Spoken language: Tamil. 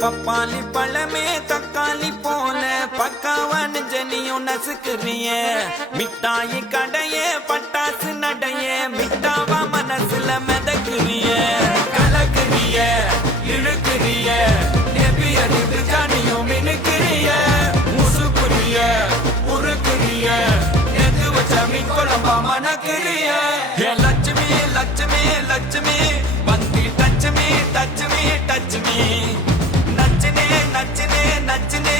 பப்பாளி பழமே தக்காளி போல பக்காவான ஜனியும் நசுக்குறிய மிட்டாயி கடைய பட்டாசு நடைய மிட்டாவா மனசுல மிதக்குறிய கலக்குறிய இழுக்குறிய நெபியறிவு ஜனியும் மினுக்குறிய முசுக்குறிய உருக்குறிய எது வச்ச மீன் குழம்பா மணக்குறிய லட்சுமி லட்சுமி லட்சுமி வந்து டச்சுமி டச்சுமி டச்சுமி நச்சனே நச்சனே நச்சனே